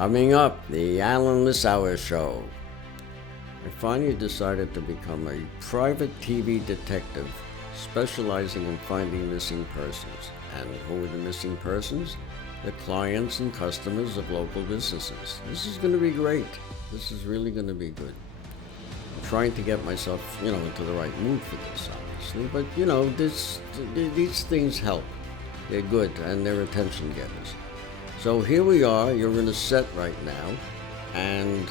Coming up, the Allen Lissauer Show. I finally decided to become a private TV detective specializing in finding missing persons. And who are the missing persons? The clients and customers of local businesses. This is going to be great. This is really going to be good. I'm trying to get myself, into the right mood for this, obviously. But, these things help. They're good, and they're attention getters. So here we are. You're in a set right now. And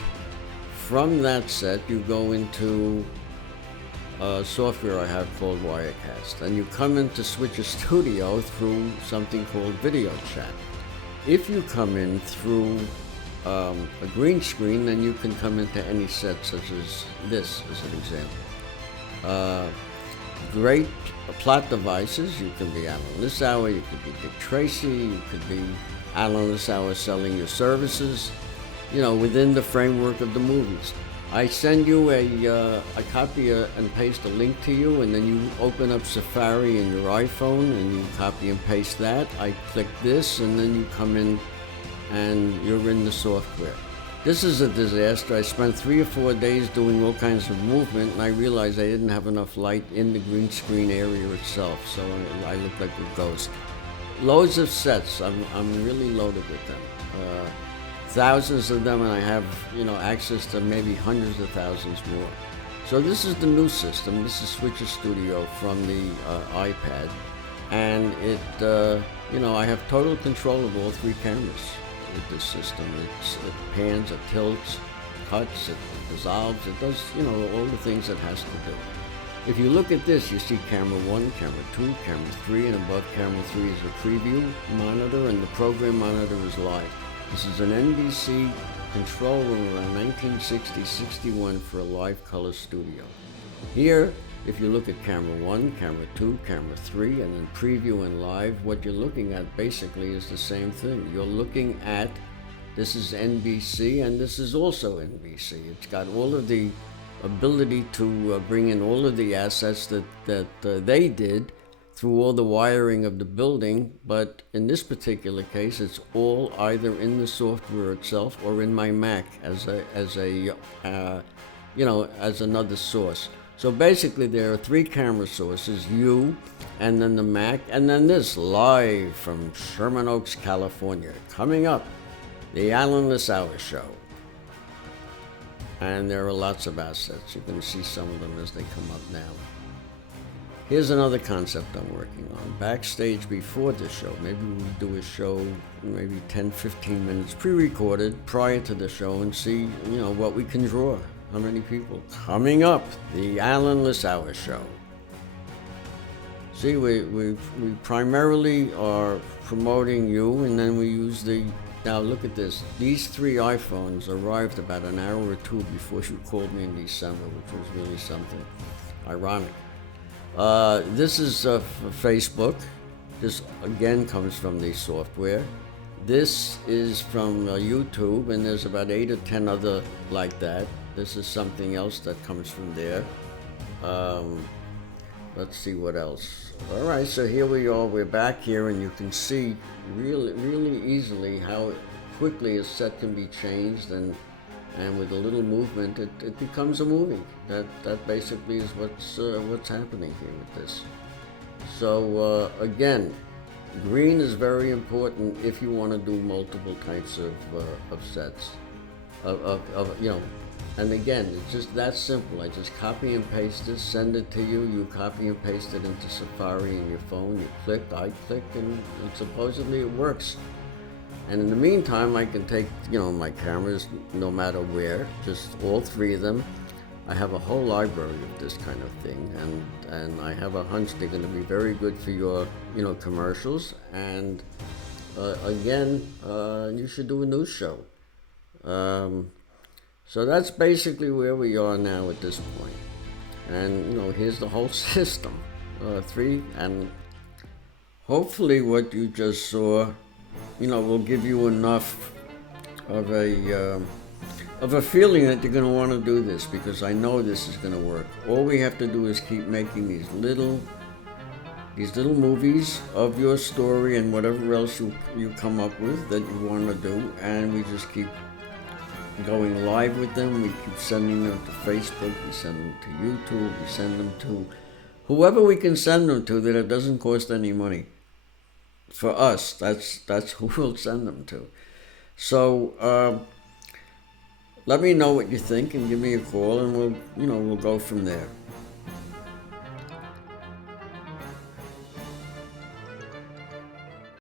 from that set, you go into software I have called Wirecast. And you come into Switcher Studio through something called video chat. If you come in through a green screen, then you can come into any set such as this, as an example. Great plot devices. You can be Allen Lissauer, you could be Dick Tracy, you could be Allen Lissauer selling your services, within the framework of the movies. I send you a copy and paste a link to you, and then you open up Safari in your iPhone and you copy and paste that. I click this, and then you come in and you're in the software. This is a disaster. I spent 3 or 4 days doing all kinds of movement, and I realized I didn't have enough light in the green screen area itself, so I look like a ghost. Loads of sets. I'm really loaded with them. Thousands of them, and I have, access to maybe hundreds of thousands more. So this is the new system. This is Switcher Studio from the iPad, and it, I have total control of all 3 cameras with this system. It pans, it tilts, it cuts, it dissolves, it does, all the things it has to do. If you look at this, you see camera 1, camera 2, camera 3, and above camera 3 is a preview monitor, and the program monitor is live. This is an NBC control room around 1960-61 for a live color studio. Here, if you look at camera 1, camera 2, camera 3, and then preview and live, what you're looking at basically is the same thing. You're looking at, this is NBC, and this is also NBC. It's got all of the ability to bring in all of the assets that they did through all the wiring of the building, but in this particular case, it's all either in the software itself or in my Mac as another source. So basically, there are 3 camera sources: you, and then the Mac, and then this live from Sherman Oaks, California. Coming up, the Allen Lissauer Show. And there are lots of assets. You can see some of them as they come up now. Here's another concept I'm working on. Backstage before the show, maybe we'll do a show, maybe 10, 15 minutes pre-recorded prior to the show and see, what we can draw, how many people. Coming up, the Allen Lissauer Show. See, we primarily are promoting you, and then we use now look at this. These 3 iPhones arrived about an hour or 2 before you called me in December, which was really something ironic. This is Facebook. This again comes from the software. This is from YouTube, and there's about 8 or 10 other like that. This is something else that comes from there. Let's see what else. All right, so here we are. We're back here, and you can see really, really easily how quickly a set can be changed, and with a little movement, it becomes a movie. That basically is what's happening here with this. So again, green is very important if you want to do multiple types of sets. And again, it's just that simple. I just copy and paste this, send it to you. You copy and paste it into Safari in your phone. You click, I click, and supposedly it works. And in the meantime, I can take, my cameras no matter where, just all 3 of them. I have a whole library of this kind of thing, and I have a hunch they're going to be very good for your, commercials. And again, you should do a news show. So that's basically where we are now at this point. And, here's the whole system, 3, and hopefully what you just saw will give you enough of a feeling that you're going to want to do this, because I know this is going to work. All we have to do is keep making these these little movies of your story and whatever else you come up with that you want to do, and we just keep going live with them. We keep sending them to Facebook, we send them to YouTube, we send them to whoever we can send them to that it doesn't cost any money. For us, that's who we'll send them to. So let me know what you think and give me a call, and we'll go from there.